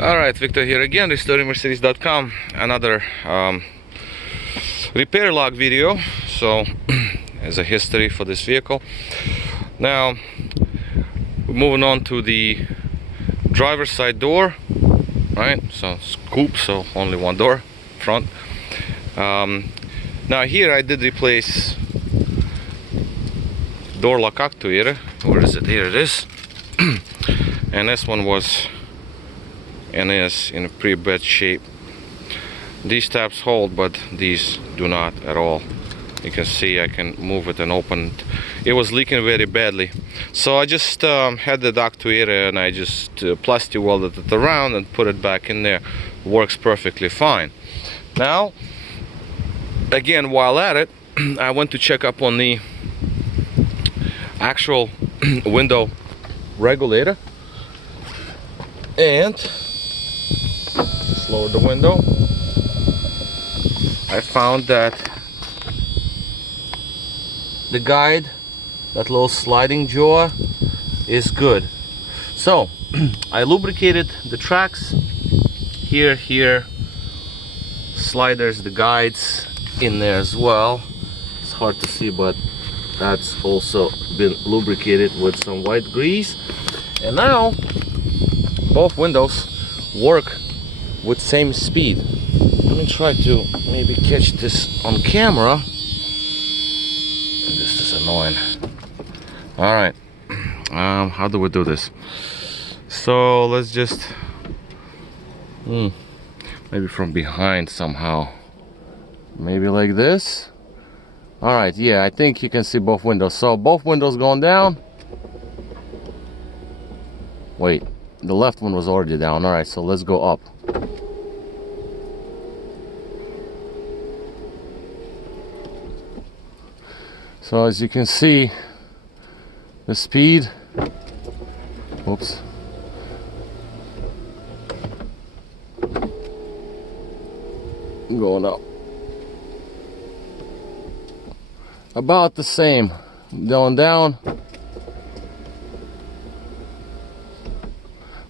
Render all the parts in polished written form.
Alright, Victor here again, restoringmercedes.com. Another repair log video. So, as a history for this vehicle. Now, we're moving on to the driver's side door. Right, so it's coupe, so only one door, front. Now here I did replace door lock actuator. Where is it? Here it is. And this one was and is in a pretty bad shape. These tabs hold, but these do not at all. You can see I can move it and open it. It was leaking very badly, so I just had the actuator and I just plastic welded it around and put it back in there. Works perfectly fine. Now again, while at it, I went to check up on the actual window regulator, and just lower the window. I found that the guide, that little sliding jaw, is good. So I lubricated the tracks here, sliders, the guides in there as well. It's hard to see, but that's also been lubricated with some white grease. And now both windows work with same speed. Let me try to maybe catch this on camera. This is annoying. All right, how do we do this? So let's just maybe from behind somehow, maybe like this. All right, yeah, I think you can see both windows. So both windows going down. Wait, the left one was already down. All right, so let's go up. So as you can see, the speed, oops, going up about the same, going down.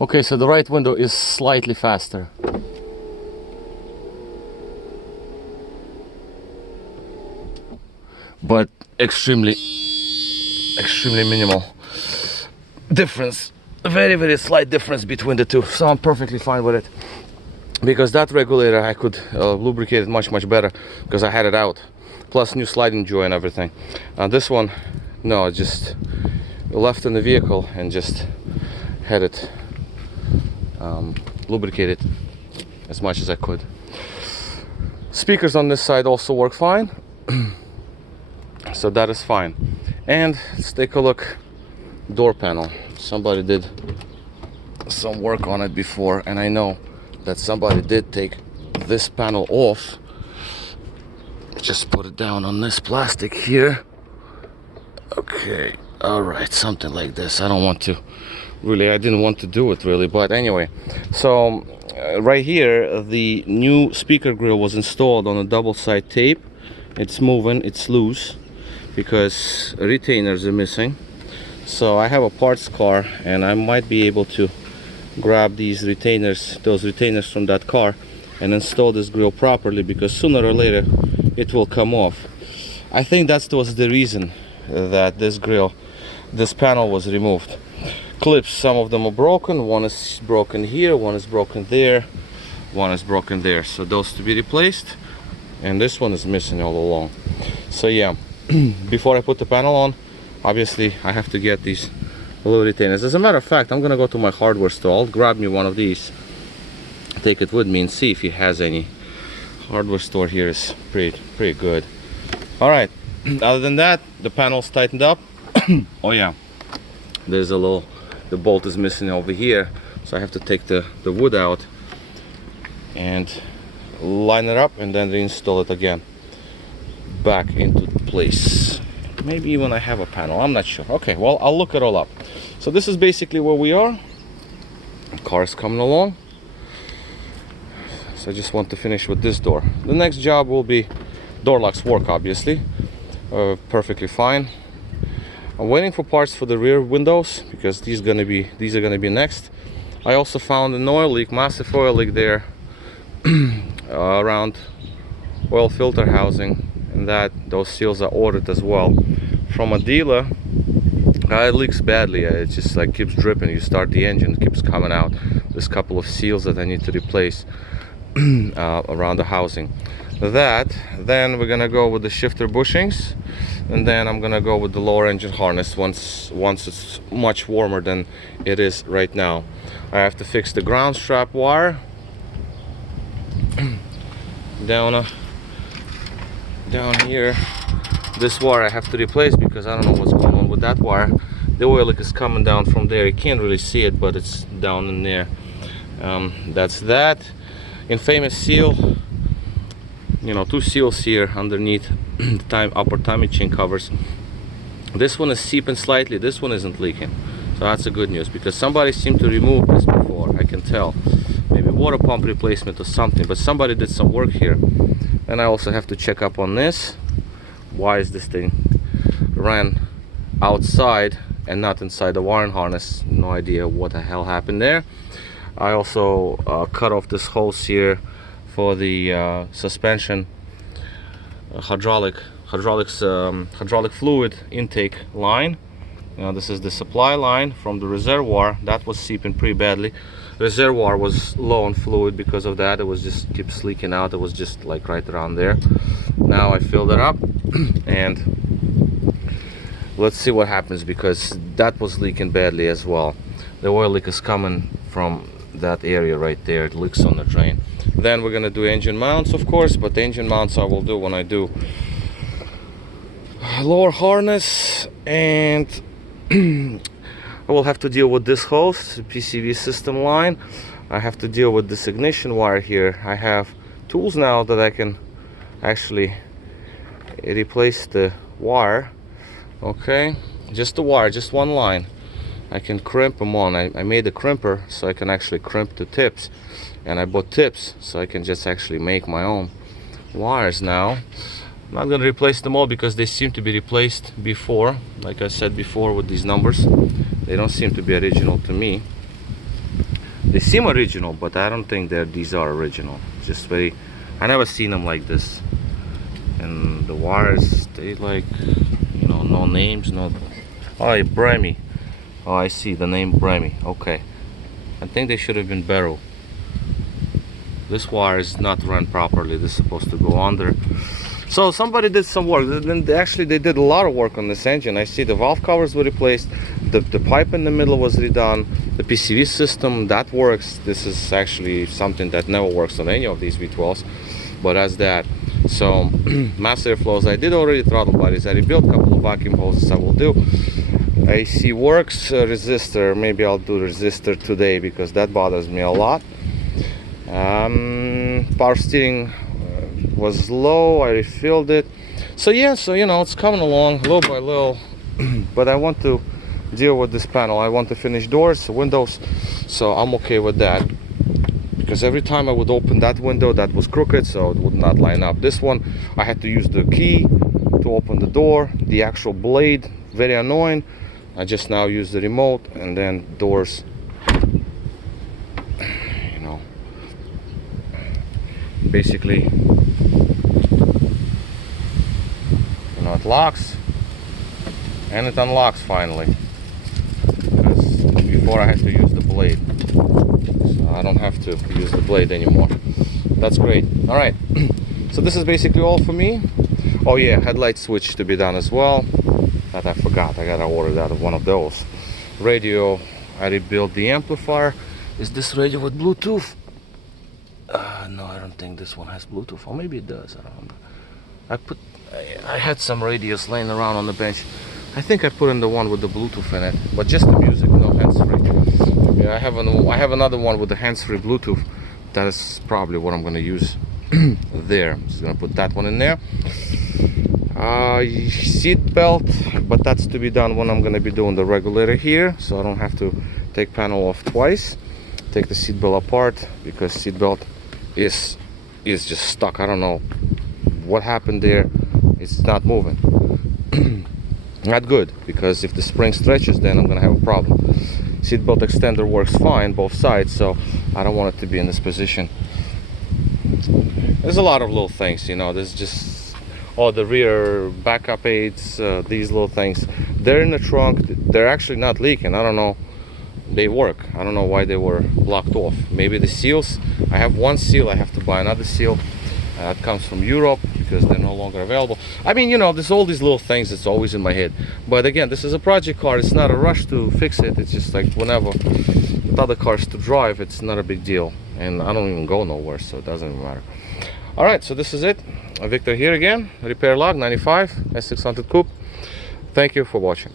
Okay, so the right window is slightly faster. But extremely minimal difference, very slight difference between the two. So I'm perfectly fine with it, because that regulator I could lubricate it much better because I had it out, plus new sliding jaw and everything. This one, no, I just left in the vehicle and just had it lubricated as much as I could. Speakers on this side also work fine. So that is fine. And let's take a look. Door panel, somebody did some work on it before, and I know that somebody did take this panel off. Just put it down on this plastic here. Okay, all right, something like this. I don't want to really, I didn't want to do it really, but anyway. So right here, the new speaker grill was installed on a double side tape. It's moving, it's loose because retainers are missing. So I have a parts car and I might be able to grab these retainers, those retainers from that car, and install this grill properly, because sooner or later it will come off. I think that was the reason that this grill, this panel was removed. Clips, some of them are broken. One is broken here, one is broken there, one is broken there. So those to be replaced, and this one is missing all along. So yeah, before I put the panel on, obviously I have to get these little retainers. As a matter of fact, I'm gonna go to my hardware store. I'll grab me one of these, take it with me, and see if he has any. Hardware store here is pretty good. All right, other than that, the panel's tightened up. Oh yeah, there's a little, the bolt is missing over here, so I have to take the wood out and line it up and then reinstall it again back into place. Maybe even I have a panel, I'm not sure. Okay, well, I'll look it all up. So this is basically where we are. The car is coming along. So I just want to finish with this door. The next job will be door locks work, obviously. Perfectly fine. I'm waiting for parts for the rear windows because these are gonna be next. I also found an oil leak, massive oil leak there around oil filter housing, and those seals are ordered as well from a dealer. It leaks badly. It just like keeps dripping. You start the engine, it keeps coming out. There's a couple of seals that I need to replace around the housing. Then we're gonna go with the shifter bushings, and then I'm gonna go with the lower engine harness once it's much warmer than it is right now. I have to fix the ground strap wire down here. This wire I have to replace because I don't know what's going on with that wire. The oil leak is coming down from there. You can't really see it, but it's down in there. That's that. Infamous seal. You know, 2 seals here underneath the upper timing chain covers. This one is seeping slightly. This one isn't leaking, so that's a good news, because somebody seemed to remove this before. I can tell, maybe water pump replacement or something, but somebody did some work here. And I also have to check up on this. Why is this thing ran outside and not inside the wiring harness? No idea what the hell happened there. I also cut off this hose here for the suspension hydraulic fluid intake line. Now this is the supply line from the reservoir that was seeping pretty badly. The reservoir was low on fluid. Because of that, it was just keeps leaking out. It was just like right around there. Now I filled it up and let's see what happens, because that was leaking badly as well. The oil leak is coming from that area right there. It leaks on the drain. Then we're gonna do engine mounts, of course, but the engine mounts I will do when I do lower harness, and I will have to deal with this hose, PCV system line. I have to deal with this ignition wire here. I have tools now that I can actually replace the wire. Okay, just the wire, just one line. I can crimp them on. I made a crimper so I can actually crimp the tips, and I bought tips so I can just actually make my own wires now. I'm not going to replace them all because they seem to be replaced before. Like I said before with these numbers, they don't seem to be original to me. They seem original, but I don't think that these are original. Just very, I never seen them like this. And the wires, they like, you know, no names, no. Oh, Bremy. Oh, I see the name Bremy. Okay, I think they should have been Barrow. This wire is not run properly. This is supposed to go under. So somebody did some work. Then they did a lot of work on this engine. I see the valve covers were replaced. The pipe in the middle was redone. The PCV system, that works. This is actually something that never works on any of these V12s, but as that. So mass airflows. I did already throttle bodies. I rebuilt a couple of vacuum hoses. I will do. AC works. Resistor. Maybe I'll do resistor today because that bothers me a lot. Power steering was low. I refilled it. So yeah, so you know, it's coming along little by little. But I want to deal with this panel. I want to finish doors, windows, so I'm okay with that, because every time I would open that window, that was crooked, so it would not line up. This one, I had to use the key to open the door, the actual blade, very annoying. I just now use the remote, and then doors, you know, basically, you know, it locks and it unlocks finally, because before I had to use the blade, so I don't have to use the blade anymore. That's great. All right, so this is basically all for me. Oh yeah, headlight switch to be done as well. That I forgot. I gotta order that one of those. Radio, I rebuilt the amplifier. Is this radio with Bluetooth? No, I don't think this one has Bluetooth. Or maybe it does. I don't know. I had some radios laying around on the bench. I think I put in the one with the Bluetooth in it, but just the music, no hands-free. Yeah, I have another one with the hands-free Bluetooth. That is probably what I'm gonna use there. I'm just gonna put that one in there. Seat belt, but that's to be done when I'm gonna be doing the regulator here, so I don't have to take panel off twice. Take the seat belt apart, because seat belt is just stuck. I don't know what happened there. It's not moving. Not good, because if the spring stretches, then I'm gonna have a problem. Seat belt extender works fine both sides, so I don't want it to be in this position. There's a lot of little things, you know. There's just the rear backup aids, these little things. They're in the trunk. They're actually not leaking. I don't know. They work. I don't know why they were blocked off. Maybe the seals. I have one seal. I have to buy another seal. It comes from Europe because they're no longer available. I mean, you know, there's all these little things that's always in my head. But again, this is a project car. It's not a rush to fix it. It's just like whenever with other cars to drive, it's not a big deal. And I don't even go nowhere, so it doesn't even matter. All right, so this is it. Victor here again. Repair Log 95 S600 Coupe. Thank you for watching.